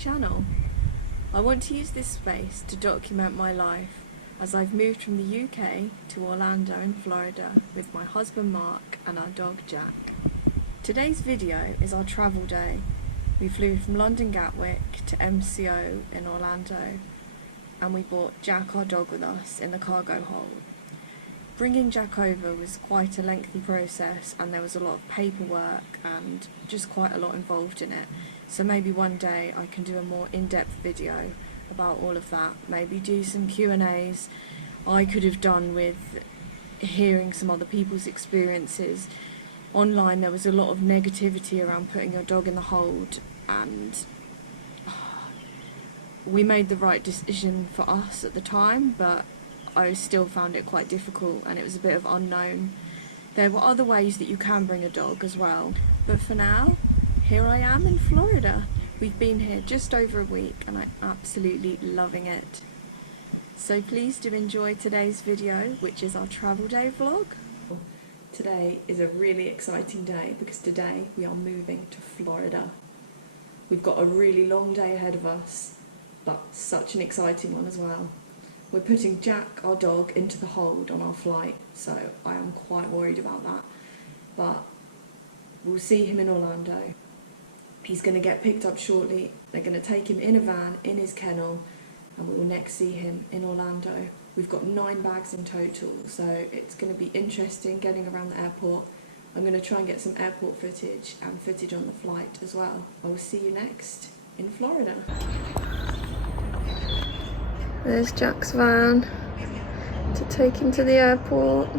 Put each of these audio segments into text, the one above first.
channel. I want to use this space to document my life as I've moved from the UK to Orlando in Florida with my husband Mark and our dog Jack. Today's video is our travel day. We flew from London Gatwick to MCO in Orlando and we brought Jack, our dog, with us in the cargo hold. Bringing Jack over was quite a lengthy process and there was a lot of paperwork and just quite a lot involved in it. So maybe one day I can do a more in-depth video about all of that. Maybe do some Q&As I could have done with hearing some other people's experiences. Online there was a lot of negativity around putting your dog in the hold, and we made the right decision for us at the time, but I still found it quite difficult and it was a bit of unknown. There were other ways that you can bring a dog as well, but for now, here I am in Florida. We've been here just over a week and I'm absolutely loving it. So please do enjoy today's video, which is our travel day vlog. Today is a really exciting day because today we are moving to Florida. We've got a really long day ahead of us, but such an exciting one as well. We're putting Jack, our dog, into the hold on our flight, so I am quite worried about that. But we'll see him in Orlando. He's going to get picked up shortly. They're going to take him in a van, in his kennel, and we will next see him in Orlando. We've got 9 bags in total, so it's going to be interesting getting around the airport. I'm going to try and get some airport footage and footage on the flight as well. I will see you next in Florida. There's Jack's van to take him to the airport.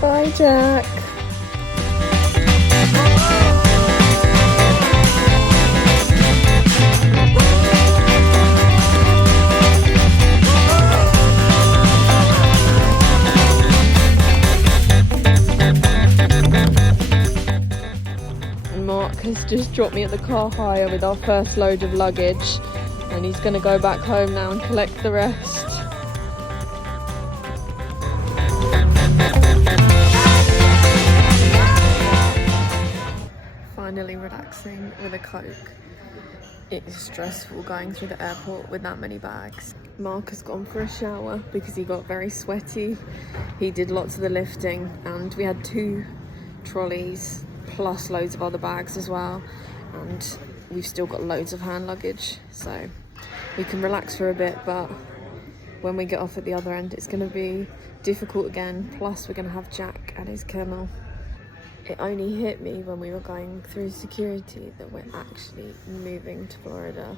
Bye, Jack. Mark has just dropped me at the car hire with our first load of luggage, and he's going to go back home now and collect the rest. Finally relaxing with a Coke. It is stressful going through the airport with that many bags. Mark has gone for a shower because he got very sweaty. He did lots of the lifting and we had 2 trolleys plus loads of other bags as well, and we've still got loads of hand luggage, so we can relax for a bit, but when we get off at the other end it's going to be difficult again, plus we're going to have Jack at his kennel. It only hit me when we were going through security that we're actually moving to Florida.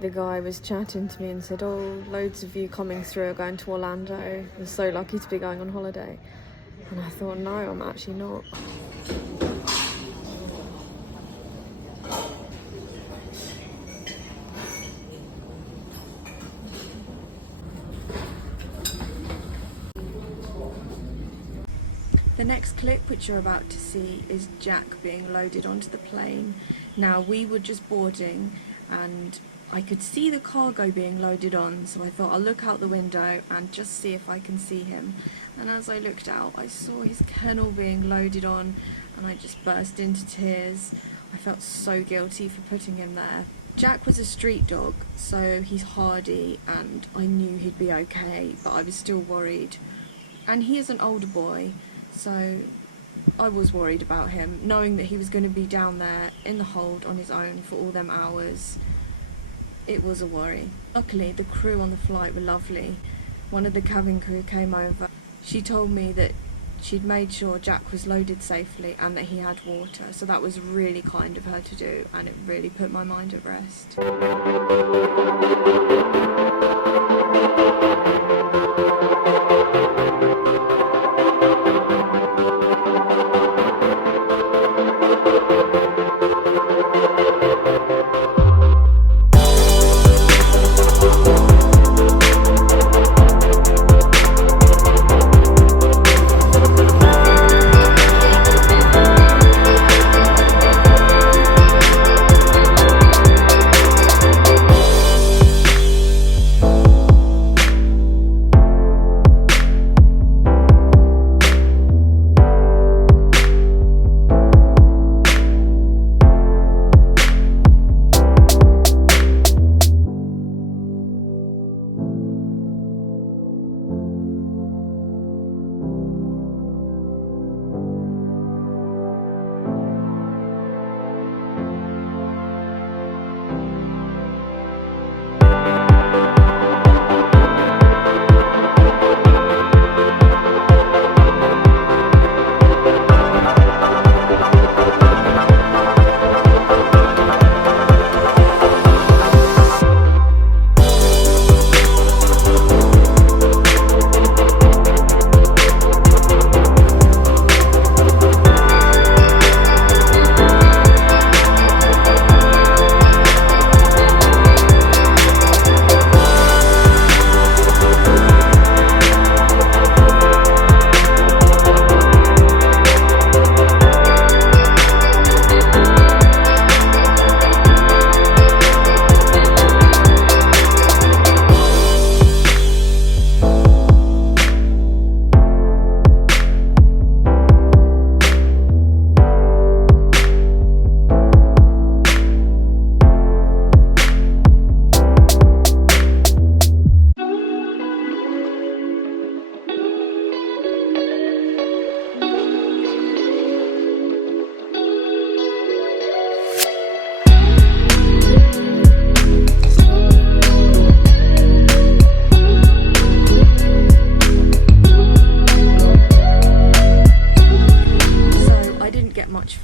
The guy was chatting to me and said, oh, loads of you coming through are going to Orlando. You're so lucky to be going on holiday. And I thought, no, I'm actually not. The next clip which you're about to see is Jack being loaded onto the plane. Now we were just boarding and I could see the cargo being loaded on, so I thought I'll look out the window and just see if I can see him. And as I looked out I saw his kennel being loaded on and I just burst into tears. I felt so guilty for putting him there. Jack was a street dog, so he's hardy and I knew he'd be okay, but I was still worried. And he is an older boy, so I was worried about him, knowing that he was going to be down there in the hold on his own for all them hours. It was a worry. Luckily, the crew on the flight were lovely. One of the cabin crew came over. She told me that she'd made sure Jack was loaded safely and that he had water, so that was really kind of her to do, and it really put my mind at rest.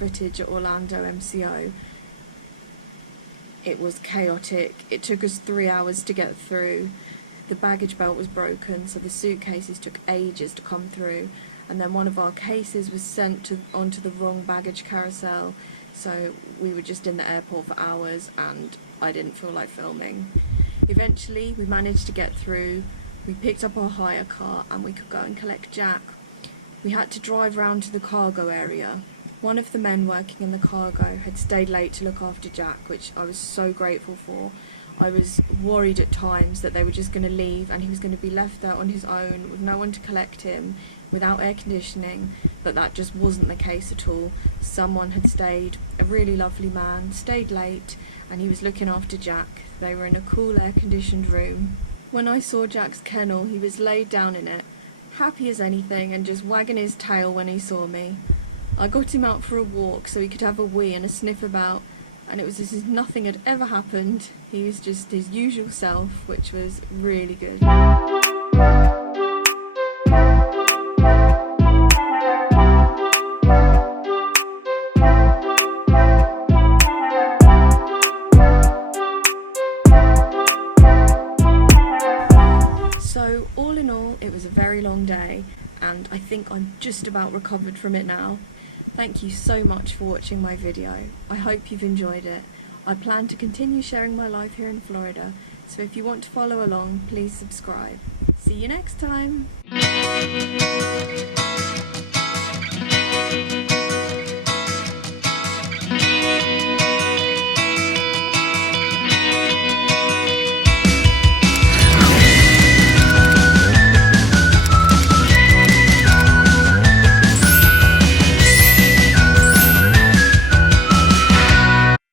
footage at Orlando MCO. It was chaotic. It took us 3 hours to get through. The baggage belt was broken, so the suitcases took ages to come through, and then one of our cases was sent onto the wrong baggage carousel, so we were just in the airport for hours and I didn't feel like filming. Eventually we managed to get through. We picked up our hire car and we could go and collect Jack. We had to drive round to the cargo area. One of the men working in the cargo had stayed late to look after Jack, which I was so grateful for. I was worried at times that they were just going to leave and he was going to be left there on his own with no one to collect him, without air conditioning, but that just wasn't the case at all. Someone had stayed, a really lovely man, stayed late, and he was looking after Jack. They were in a cool air conditioned room. When I saw Jack's kennel, he was laid down in it, happy as anything and just wagging his tail when he saw me. I got him out for a walk so he could have a wee and a sniff about, and it was as if nothing had ever happened. He was just his usual self, which was really good. So all in all, it was a very long day, and I think I'm just about recovered from it now. Thank you so much for watching my video. I hope you've enjoyed it. I plan to continue sharing my life here in Florida, so if you want to follow along, please subscribe. See you next time!